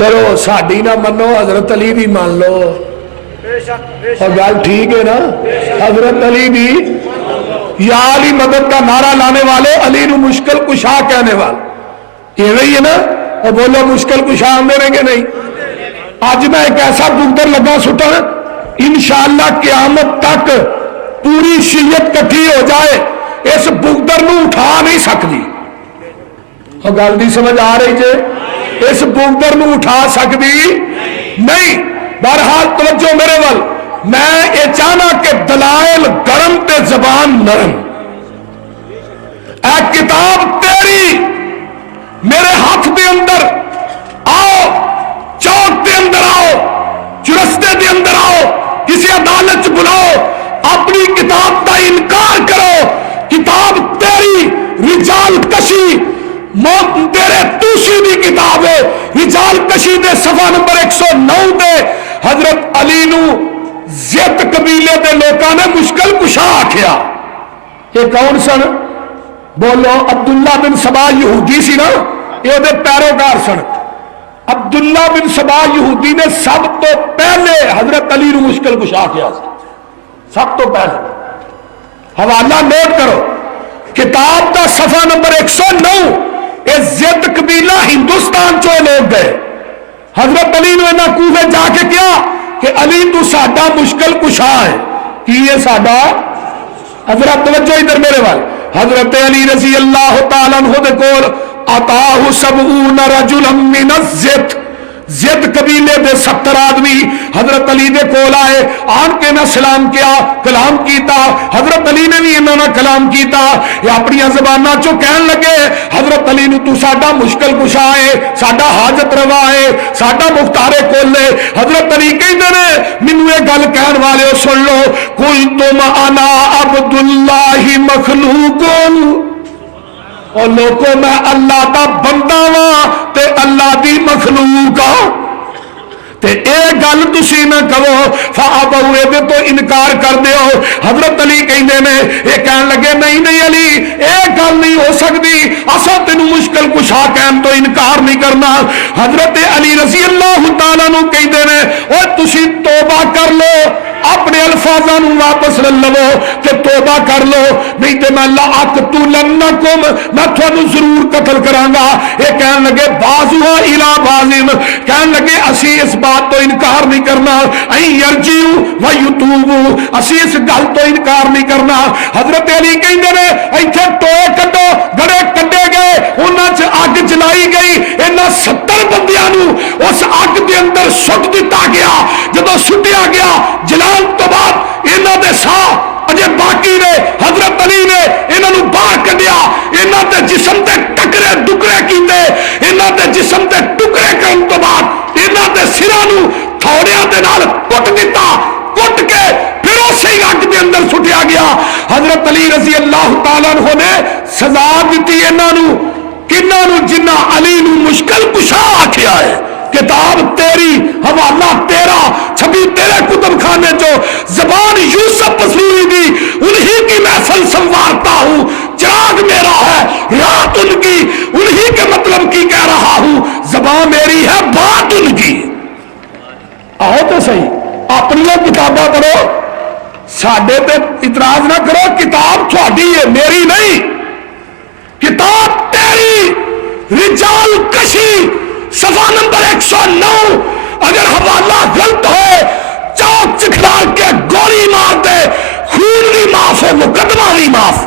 چلو ساڈی نہ منو حضرت علی دی مان لو اور گل ٹھیک ہے نا حضرت علی دی یا علی مدد کا نعرہ لانے والے علی نو مشکل کشا کہنے والے یہ وہی ہے نا اور بولو مشکل کشا آندے رہیں گے نہیں آج میں ایک ایسا بغدر لگا سٹن انشاءاللہ قیامت تک پوری شیعت کٹھی ہو جائے اس بغدر نو اٹھا نہیں سکتی اور گل نہیں سمجھ آ رہی جے اس بغدر نو اٹھا سکتی نہیں بہرحال توجہ میرے ول میں یہ چاہنا کہ دلائل گرم تے زبان نرم اے کتاب تیری میرے ہاتھ دے اندر آؤ چوک دے اندر آؤ چرستے دے اندر آؤ کسی عدالت بلاؤ اپنی کتاب کا انکار کرو کتاب تیری رجال کشی تیرے توسی دی کتاب ہے رجال کشی دے صفحہ نمبر 109 دے حضرت علی نو زیت قبیلے دے لوکاں نے مشکل کشا آکھیا یہ کون سن بولو عبداللہ بن سبا یہودی سی نا یہ دے پیروکار سن عبداللہ بن سبا یہودی نے سب تو پہلے حضرت علی نو مشکل کشا کیا سب تو پہلے حوالہ نوٹ کرو کتاب دا صفحہ نمبر 109 یہ زد قبیلہ ہندوستان چو لوگ گئے حضرت علی نے انہاں کوفے جا کے کیا کہ علی تو ساڈا مشکل کشا ہے کی یہ ساڈا حضرت توجہ ادھر میرے وال حضرت علی رضی اللہ تعالیٰ عنہ دے کول عطاہ سبعون رجلا من الزد زد قبیلے دے 70 آدمی حضرت علی دے کول آئے آن کے نہ سلام کیا کلام کیتا حضرت علی نے بھی انہوں نے کلام کیتا یا اپنی زبانہ چو کہن لگے حضرت علی نے تو ساڈا مشکل کشا ہے ساڈا حاجت روا ہے ساڈا مختار کول ہے حضرت علی کہندے نے مینوں یہ گل کہن والے سن لو قل تم انا عبد اللہ مخلوق اور لوگوں میں اللہ دا بندہ وا تے اللہ دی مخلوق تے اے گل تسی نہ کرو فابو دے تو انکار کر دیو حضرت علی کہندے نے اے کہن لگے نہیں علی اے گل نہیں ہو سکتی اسا تینو مشکل کشا کہن تو انکار نہیں کرنا حضرت علی رضی اللہ تعالیٰ عنہ کہندے نے او تسی توبہ کر لو اپنے الفاظاں نو واپس لے لو کہ توبہ کر لو نہیں تے میں لاقتلنکم میں تھانو ضرور قتل کراں گا اے کہن لگے بازوا الی بازم کہن لگے اسی اس بات تو انکار نہیں کرنا این یرجعوا و یتوبوا اسی اس گل تو انکار نہیں کرنا حضرت علی کہندے نے ایتھے ٹوئے کڈو گڑے کڈے گئے انہاں چ اگ جلائی گئی انہاں 70 بندیاں نو اس اگ دے اندر سٹ دتا گیا جدوں سٹیا گیا جلان تو بعد انہاں دے ساہ اجے باقی نے حضرت علی نے انہاں نو باہر کڈیا انہاں دے جسم تے ٹکرے ٹکرے کیتے انہاں دے جسم تے ٹکرے کرن تو بعد انہاں دے سراں نو تھوڑیاں دے نال کٹ دتا کٹ کے پھر اسی اگ دے اندر سٹیا گیا حضرت علی رضی اللہ تعالیٰ عنہ نے سزا دتی انہاں نو کنہاں نو جنہاں علی نو مشکل کشا آکھیا ہے کتاب تیری حوالہ تیرا چھپی تیرے کتب خانے جو زبان یوسف پسوری دی انہی کی محفل سنوارتا ہوں چراغ میرا ہے رات ان کی انہی کے مطلب کی کہہ رہا ہوں زبان میری ہے بات ان کی آؤ تو صحیح اپنی کتاباں پڑھو ساڈے تے اعتراض نہ کرو کتاب تھوڑی ہے میری نہیں کتاب تیری رجال کشی صفحہ نمبر 109 اگر حوالہ غلط ہے چوک چکھلا کے گولی مار دے خون بھی معاف ہے مقدمہ بھی معاف